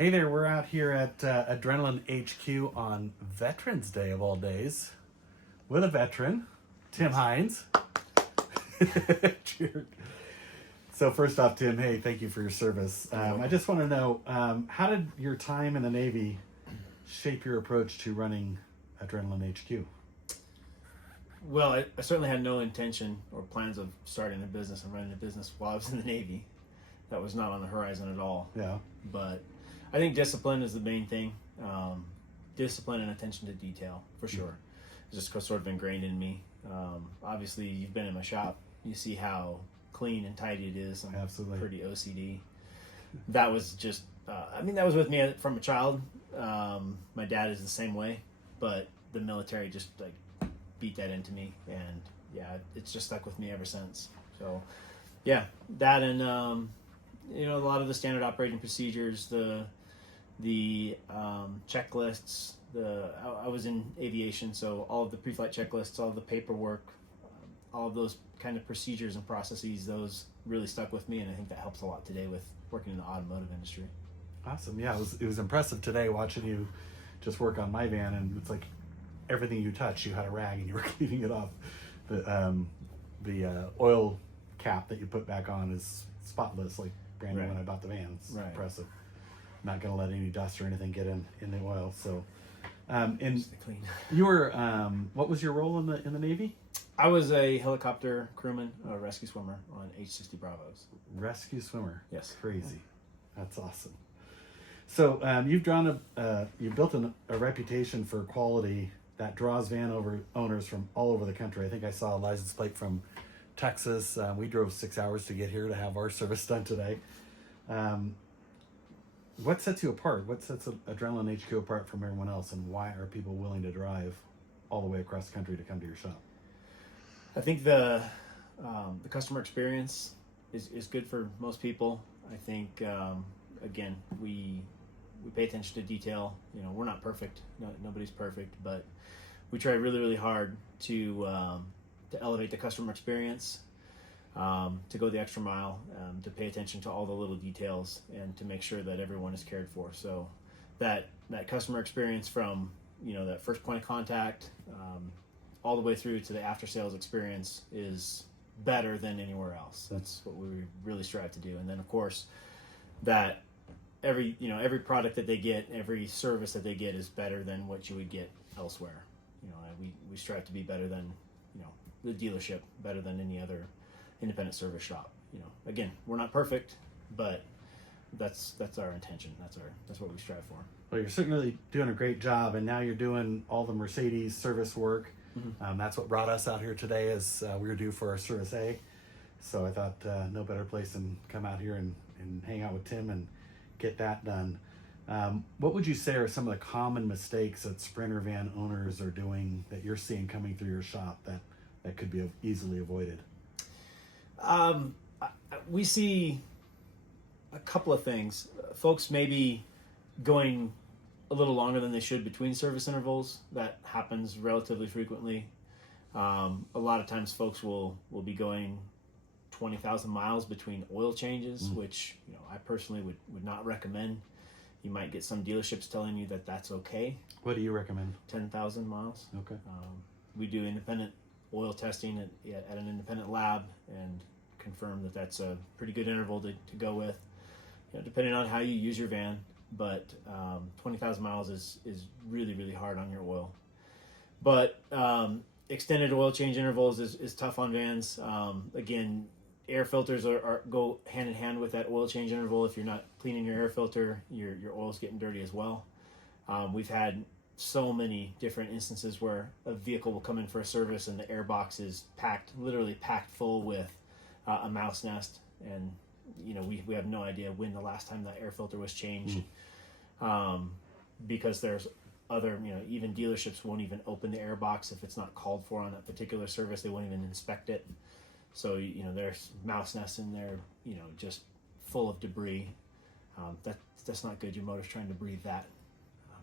Hey there, we're out here at Adrenaline HQ on Veterans Day of all days with a veteran, Tim Hines. Cheers. So first off, Tim, hey, thank you for your service. I just want to know, how did your time in the Navy shape your approach to running Adrenaline HQ? Well, I certainly had no intention or plans of starting a business and running a business while I was in the Navy. That was not on the horizon at all. Yeah. But I think discipline is the main thing. Discipline and attention to detail, for sure. It's just sort of ingrained in me. Obviously, you've been in my shop. You see how clean and tidy it is. I'm Absolutely. pretty OCD. That was just, that was with me from a child. My dad is the same way, but the military just beat that into me, and it's just stuck with me ever since. So that and a lot of the standard operating procedures, the checklists. I was in aviation, so all of the pre-flight checklists, all of the paperwork, all of those kind of procedures and processes, those really stuck with me, and I think that helps a lot today with working in the automotive industry. Awesome. Yeah, it was impressive today watching you just work on my van, and it's like everything you touch, you had a rag and you were cleaning it off. The oil cap that you put back on is spotless, like brand new when I bought the van. It's impressive. Not going to let any dust or anything get in the oil. So, and clean. You were what was your role in the Navy? I was a helicopter crewman, a rescue swimmer on H-60 Bravos. Rescue swimmer. Yes. Crazy. That's awesome. So you've built a reputation for quality that draws van owners from all over the country. I think I saw a license plate from Texas. We drove 6 hours to get here to have our service done today. What sets you apart? What sets Adrenaline HQ apart from everyone else, and why are people willing to drive all the way across the country to come to your shop? I think the customer experience is good for most people. I think again, we pay attention to detail. We're not perfect. Nobody's perfect, but we try really, really hard to elevate the customer experience, to go the extra mile, to pay attention to all the little details, and to make sure that everyone is cared for. So that customer experience from that first point of contact all the way through to the after sales experience is better than anywhere else. That's what we really strive to do. And then of course that every product that they get, every service that they get is better than what you would get elsewhere. We strive to be better than the dealership, better than any other independent service shop. Again, we're not perfect, but that's our intention. That's what we strive for. Well, you're certainly doing a great job, and now you're doing all the Mercedes service work. Mm-hmm. That's what brought us out here today, as we were due for our Service A. So I thought no better place than come out here and hang out with Tim and get that done. What would you say are some of the common mistakes that Sprinter van owners are doing that you're seeing coming through your shop that could be easily avoided? We see a couple of things. Folks may be going a little longer than they should between service intervals. That happens relatively frequently. A lot of times folks will be going 20,000 miles between oil changes, which I personally would not recommend. You might get some dealerships telling you that that's okay. What do you recommend? 10,000 miles. Okay. We do independent oil testing at an independent lab and confirm that that's a pretty good interval to go with, depending on how you use your van. But 20,000 miles is really, really hard on your oil. But extended oil change intervals is tough on vans. Again, air filters go hand in hand with that oil change interval. If you're not cleaning your air filter, your oil's getting dirty as well. We've had so many different instances where a vehicle will come in for a service and the air box is literally packed full with a mouse nest, and we have no idea when the last time that air filter was changed. Because there's other, even dealerships won't even open the air box if it's not called for on that particular service. They won't even inspect it. So, there's mouse nests in there, just full of debris. That's not good. Your motor's trying to breathe that.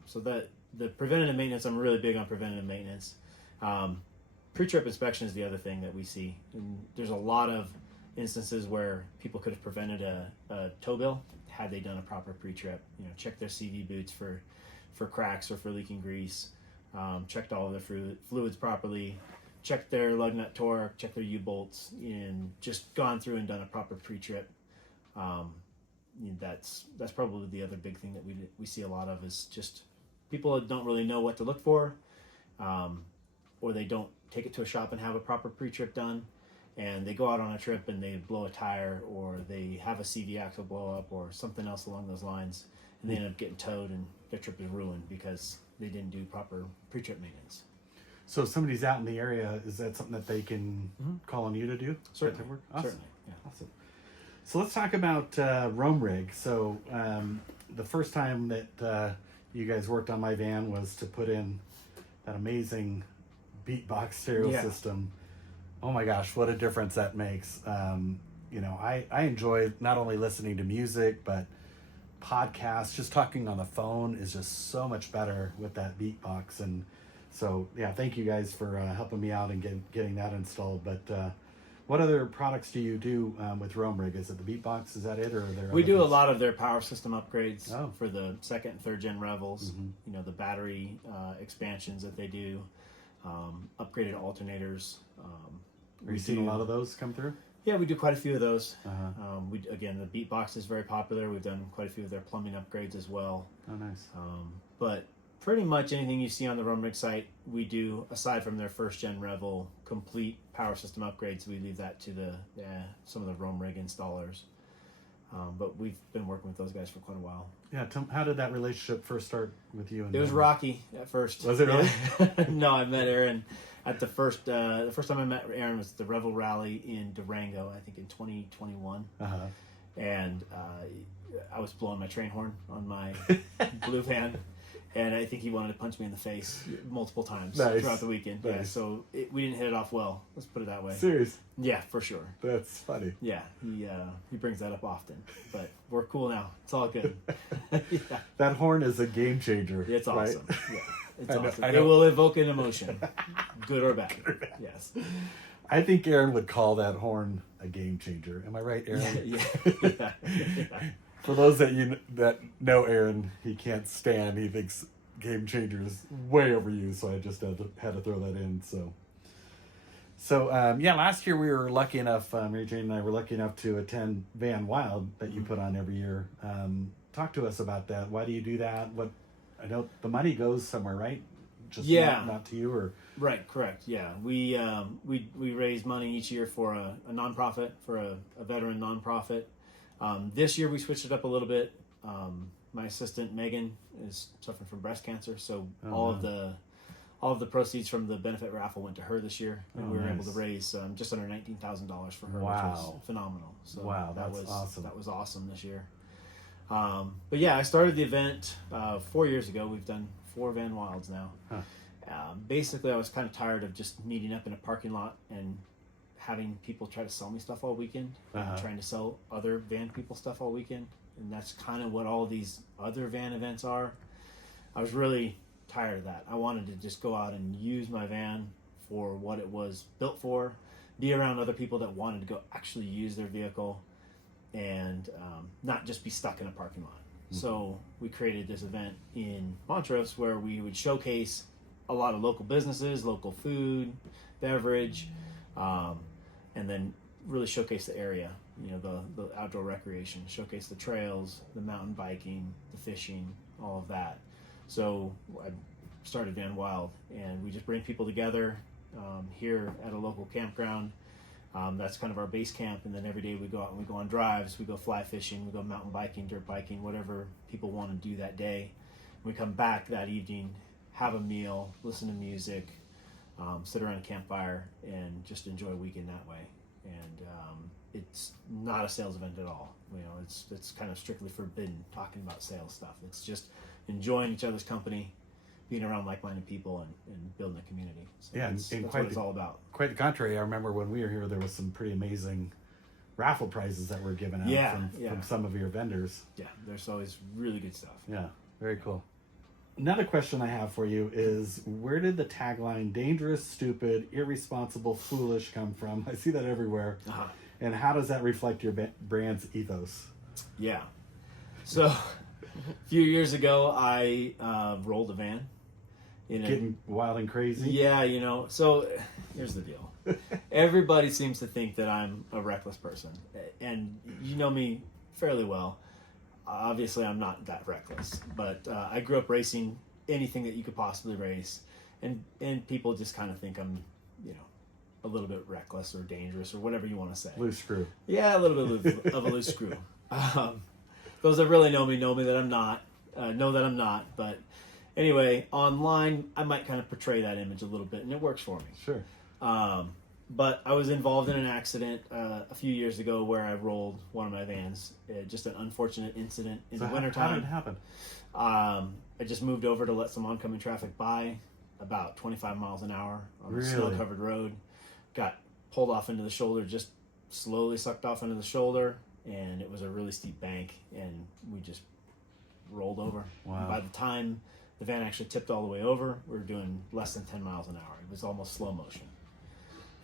So the preventative maintenance, I'm really big on preventative maintenance. Pre-trip inspection is the other thing that we see. And there's a lot of instances where people could have prevented a tow bill had they done a proper pre-trip. Checked their CV boots for cracks or for leaking grease. Checked all of their fluids properly. Checked their lug nut torque. Checked their U-bolts, and just gone through and done a proper pre-trip. That's probably the other big thing that we see a lot of is just people that don't really know what to look for, or they don't take it to a shop and have a proper pre-trip done, and they go out on a trip and they blow a tire, or they have a CV axle blow up, or something else along those lines, and they end up getting towed and their trip is ruined because they didn't do proper pre-trip maintenance. So if somebody's out in the area, is that something that they can call on you to do? Certainly. Awesome. Certainly. Yeah. Awesome. So let's talk about ROAMRIG. So the first time that you guys worked on my van was to put in that amazing Beatbox stereo system. Oh my gosh, what a difference that makes. I enjoy not only listening to music, but podcasts. Just talking on the phone is just so much better with that Beatbox. And so, yeah, thank you guys for helping me out and getting that installed. But what other products do you do with ROAMRIG? Is it the Beatbox? Is that it, or are there? We do a lot of their power system upgrades for the second and third gen Revels. The battery expansions that they do, upgraded alternators. Are you seeing a lot of those come through? Yeah, we do quite a few of those. Again, the Beatbox is very popular. We've done quite a few of their plumbing upgrades as well. Oh, nice. But pretty much anything you see on the ROAMRIG site, we do, aside from their first gen Revel complete power system upgrades. We leave that to some of the ROAMRIG installers. But we've been working with those guys for quite a while. Yeah, how did that relationship first start with you? It was rocky at first. Was it really? No, I met Aaron at the first time I met Aaron was at the Revel Rally in Durango, I think in 2021. And I was blowing my train horn on my blue van. And I think he wanted to punch me in the face multiple times throughout the weekend. Nice. Yeah, so we didn't hit it off well. Let's put it that way. Serious? Yeah, for sure. That's funny. Yeah, he brings that up often. But we're cool now. It's all good. Yeah. That horn is a game changer. It's awesome. Right? Yeah, it's awesome. I know. It will evoke an emotion, good or bad. Yes. I think Aaron would call that horn a game changer. Am I right, Aaron? Yeah. For those that know Aaron, he can't stand. He thinks game changer is way overused, so I just had to throw that in. So last year we were lucky enough. Mary Jane and I were lucky enough to attend VanWild that you put on every year. Talk to us about that. Why do you do that? I know the money goes somewhere, right? Just not to you, or right? Correct. Yeah, we raise money each year for a nonprofit, for a veteran nonprofit. This year we switched it up a little bit. My assistant Megan is suffering from breast cancer, so all of the proceeds from the benefit raffle went to her this year, and we were able to raise just under $19,000 for her, which was phenomenal. So that was awesome. That was awesome this year. But yeah, I started the event 4 years ago. We've done 4 VanWilds now. Basically, I was kind of tired of just meeting up in a parking lot and having people try to sell me stuff all weekend, trying to sell other van people stuff all weekend. And that's kind of what all of these other van events are. I was really tired of that. I wanted to just go out and use my van for what it was built for, be around other people that wanted to go actually use their vehicle, and not just be stuck in a parking lot. So we created this event in Montrose where we would showcase a lot of local businesses, local food, beverage, and then really showcase the area, the outdoor recreation, showcase the trails, the mountain biking, the fishing, all of that. So I started VanWild, and we just bring people together here at a local campground. That's kind of our base camp, and then every day we go out and we go on drives, we go fly fishing, we go mountain biking, dirt biking, whatever people want to do that day. We come back that evening, have a meal, listen to music, sit around a campfire, and just enjoy a weekend that way. And it's not a sales event at all. It's kind of strictly forbidden talking about sales stuff. It's just enjoying each other's company, being around like-minded people, and building a community. So that's what it's all about. Quite the contrary. I remember when we were here, there was some pretty amazing raffle prizes that were given out from some of your vendors. Yeah, there's always really good stuff. Yeah, very cool. Another question I have for you is, where did the tagline "dangerous, stupid, irresponsible, foolish" come from? I see that everywhere. And how does that reflect your brand's ethos? Yeah. So a few years ago, I rolled a van. Getting wild and crazy. Yeah, so here's the deal. Everybody seems to think that I'm a reckless person, and you know me fairly well. Obviously, I'm not that reckless, but I grew up racing anything that you could possibly race, and people just kind of think I'm, a little bit reckless or dangerous or whatever you want to say. Loose screw. Yeah, a little bit of a loose screw. Those that really know me that I'm not. Know that I'm not, but anyway, online I might kind of portray that image a little bit, and it works for me. Sure. But I was involved in an accident a few years ago where I rolled one of my vans. Just an unfortunate incident in the wintertime. How did it happen? I just moved over to let some oncoming traffic by about 25 miles an hour on a Really? snow-covered road. Got pulled off into the shoulder, just slowly sucked off into the shoulder, and it was a really steep bank, and we just rolled over. Wow. And by the time the van actually tipped all the way over, we were doing less than 10 miles an hour. It was almost slow motion.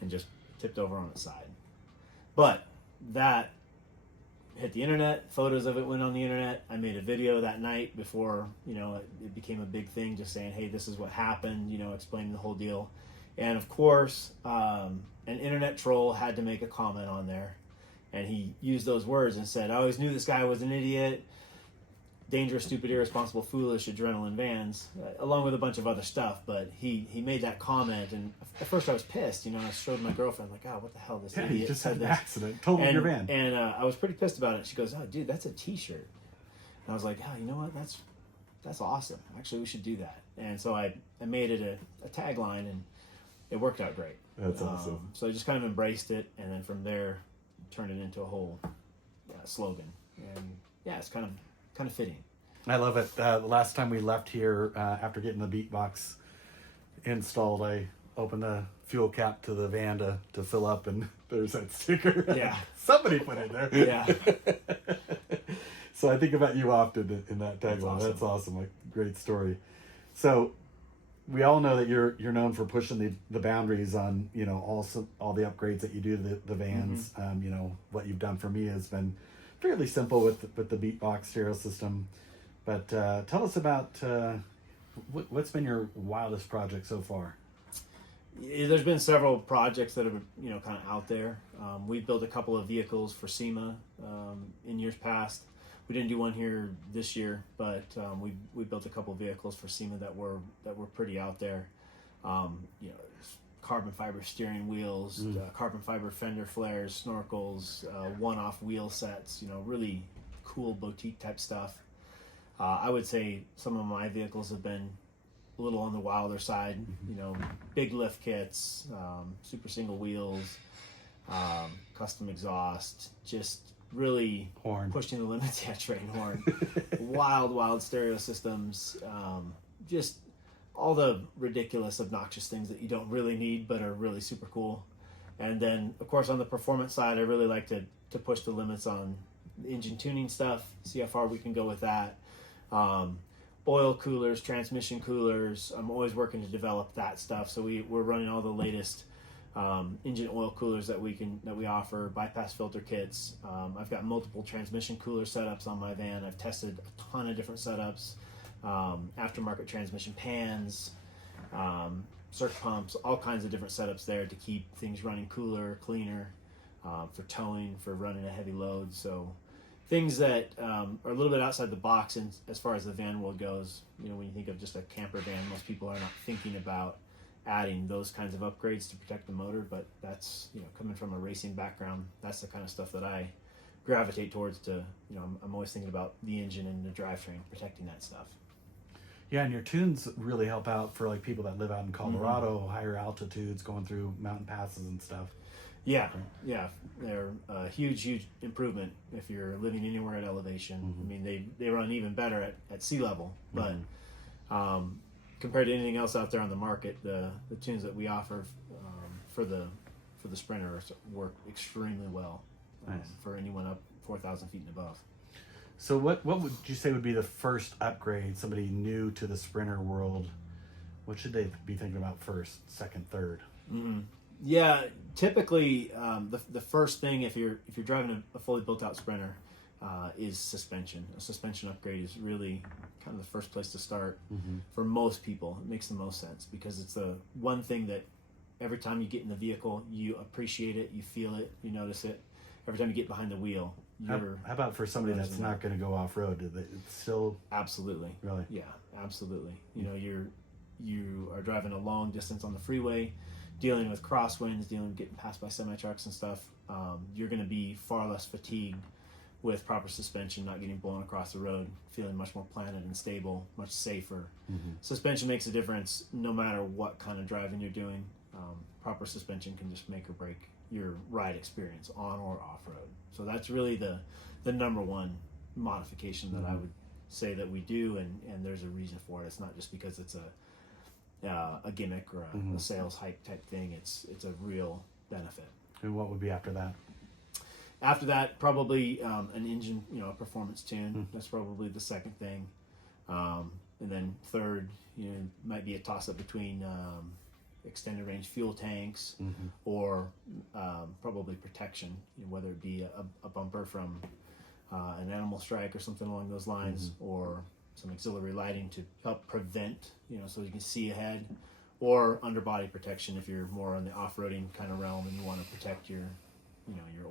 And just tipped over on its side. But that hit the internet. Photos of it went on the internet. I made a video that night before, it became a big thing, just saying, hey, this is what happened, explaining the whole deal. And of course, an internet troll had to make a comment on there. And he used those words and said, I always knew this guy was an idiot. Dangerous, stupid, irresponsible, foolish, adrenaline vans, along with a bunch of other stuff. But he made that comment, and at first I was pissed. I showed my girlfriend, like, oh, what the hell, this idiot You just said had an this. accident. Totaled your van. And I was pretty pissed about it. She goes, oh, dude, that's a T-shirt. And I was like, oh, you know what? That's awesome. Actually, we should do that. And so I made it a tagline, and it worked out great. That's awesome. So I just kind of embraced it, and then from there, turned it into a whole slogan. And yeah, it's kind of fitting. I love it. The last time we left here, after getting the Beatbox installed, I opened the fuel cap to the van to fill up, and there's that sticker. Yeah. Somebody put it there. Yeah. So I think about you often in that tagline. Awesome. That's awesome. Like, great story. So we all know that you're known for pushing the boundaries on, all the upgrades that you do to the vans. Mm-hmm. What you've done for me has been fairly simple with the Beatbox stereo system. But tell us about what's been your wildest project so far? There's been several projects that have kind of out there. We've built a couple of vehicles for SEMA in years past. We didn't do one here this year, but we built a couple of vehicles for SEMA that were pretty out there. Carbon fiber steering wheels, carbon fiber fender flares, snorkels, one-off wheel sets. Really cool boutique type stuff. I would say some of my vehicles have been a little on the wilder side, big lift kits, super single wheels, custom exhaust, just really Horn. pushing the limits. Yeah, train horn, wild stereo systems, just all the ridiculous, obnoxious things that you don't really need but are really super cool. And then, of course, on the performance side, I really like to push the limits on engine tuning stuff, see how far we can go with that. Oil coolers, transmission coolers. I'm always working to develop that stuff. So we're running all the latest engine oil coolers that we offer, bypass filter kits. I've got multiple transmission cooler setups on my van. I've tested a ton of different setups, aftermarket transmission pans, circ pumps, all kinds of different setups there to keep things running cooler, cleaner, for towing, for running a heavy load. So things that are a little bit outside the box, and as far as the VanWild goes, when you think of just a camper van, most people are not thinking about adding those kinds of upgrades to protect the motor. But that's, coming from a racing background, that's the kind of stuff that I gravitate towards. I'm always thinking about the engine and the drivetrain, protecting that stuff. Yeah, and your tunes really help out for like people that live out in Colorado, higher altitudes, going through mountain passes and stuff. Yeah, they're a huge improvement if you're living anywhere at elevation. I mean, they run even better at sea level, but compared to anything else out there on the market, the tunes that we offer for the Sprinter work extremely well. Nice. For anyone up 4,000 feet and above. So what would you say would be the first upgrade, somebody new to the Sprinter world? What should they be thinking about first, second, third? Yeah, typically the first thing, if you're driving a fully built out Sprinter, is suspension. A suspension upgrade is really kind of the first place to start Mm-hmm. for most people. It makes the most sense because it's the one thing that every time you get in the vehicle, you appreciate it, you feel it, you notice it. Every time you get behind the wheel, How about for somebody that's not going to go off road? It's still absolutely really yeah, absolutely. You know, you are driving a long distance on the freeway, dealing with crosswinds, getting passed by semi trucks and stuff. You're going to be far less fatigued with proper suspension, not getting blown across the road, feeling much more planted and stable, much safer. Mm-hmm. Suspension makes a difference no matter what kind of driving you're doing. Proper suspension can just make or break your ride experience on or off road. So that's really the number one modification that I would say that we do, and there's a reason for it. It's not just because it's a gimmick or a sales hype type thing. It's a real benefit. And what would be after that? After that, probably an engine, a performance tune. That's probably the second thing. And then third, might be a toss up between extended range fuel tanks or probably protection, whether it be a bumper from an animal strike or something along those lines, or some auxiliary lighting to help prevent, so you can see ahead, or underbody protection if you're more on the off-roading kind of realm and you want to protect your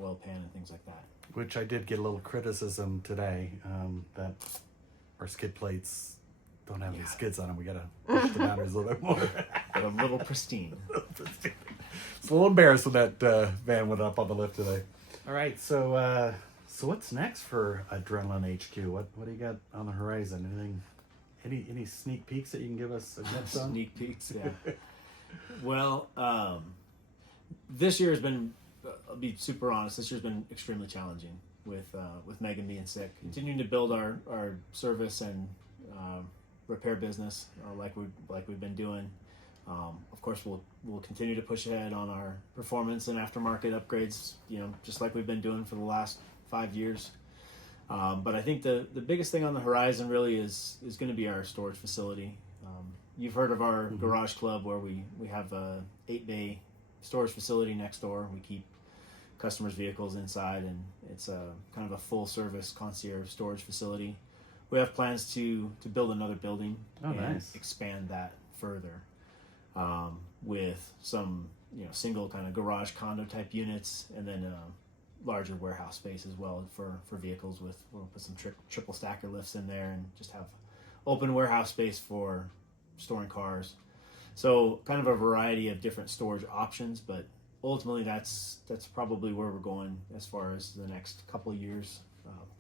oil pan and things like that. Which I did get a little criticism today that our skid plates don't have any skids on them. We got to push the boundaries a little bit more. But a little pristine. It's a little embarrassed when that van went up on the lift today. All right, so what's next for Adrenaline HQ? What do you got on the horizon? Any sneak peeks that you can give us a glimpse on? Sneak peeks, yeah. Well, this year has been, I'll be super honest, this year's been extremely challenging with Megan being sick. Continuing to build our service and repair business like we've been doing. Of course, we'll continue to push ahead on our performance and aftermarket upgrades, just like we've been doing for the last 5 years. But I think the biggest thing on the horizon really is going to be our storage facility. You've heard of our garage club where we have a 8-bay storage facility next door. We keep customers' vehicles inside, and it's a kind of a full service concierge storage facility. We have plans to build another building and expand that further with some single kind of garage condo type units, and then larger warehouse space as well for vehicles. We'll put some triple stacker lifts in there and just have open warehouse space for storing cars. So kind of a variety of different storage options, but ultimately that's probably where we're going as far as the next couple of years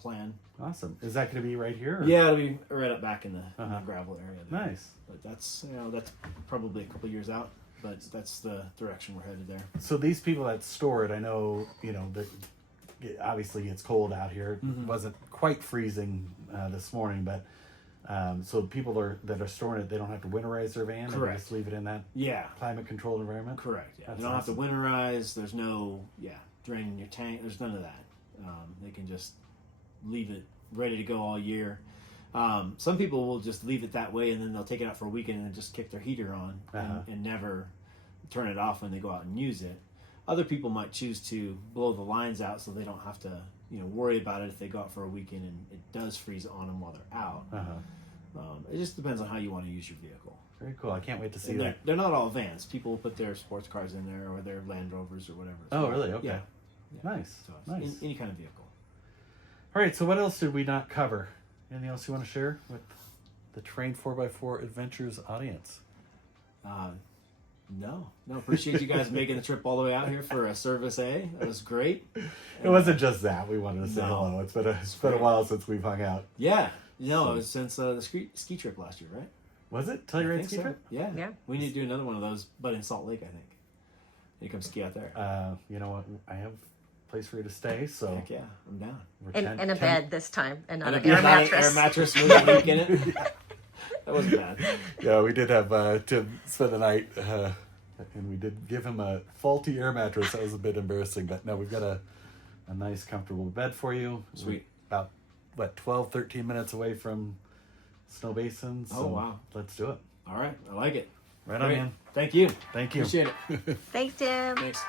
plan. Awesome. Is that going to be right here? Or? Yeah, it'll be right up back in the gravel area there. Nice. But that's probably a couple of years out, but that's the direction we're headed there. So these people that store it, I know, that obviously it's cold out here. It wasn't quite freezing this morning, but so people that are storing it, they don't have to winterize their van. Correct. They just leave it in that climate controlled environment. Correct. Yeah. That's They don't awesome. have to winterize. There's no draining your tank. There's none of that. They can just leave it ready to go all year. Some people will just leave it that way, and then they'll take it out for a weekend and then just kick their heater on and never turn it off when they go out and use it. Other people might choose to blow the lines out so they don't have to worry about it if they go out for a weekend and it does freeze on them while they're out. It just depends on how you want to use your vehicle. Very cool. I can't wait to see And that. they're not all vans. People put their sports cars in there or their Land Rovers or whatever. Oh, really? Okay. Yeah. Nice. So it's Nice. any kind of vehicle. All right, so what else did we not cover? Anything else you want to share with the Terrain 4x4 Adventures audience? No. Appreciate you guys making the trip all the way out here for a Service A. That was great. It wasn't just that. We wanted to say hello. It's been a while since we've hung out. Yeah. It was since the ski trip last year, right? Was it? Telluride think ski so. trip? Yeah. We need to do another one of those, but in Salt Lake, I think. You come ski out there. You know what? I have a place for you to stay, so Heck yeah, I'm down. And a bed this time, and not And an air mattress. Air mattress with a leak in it. That wasn't bad. Yeah, we did have Tim spend the night, and we did give him a faulty air mattress. That was a bit embarrassing, but no, we've got a nice, comfortable bed for you. Sweet. We're about 12, 13 minutes away from Snow Basin. So wow. Let's do it. All right, I like it. Right on, Great. man. Thank you. Thank you. Appreciate it. Thanks, Tim. Thanks.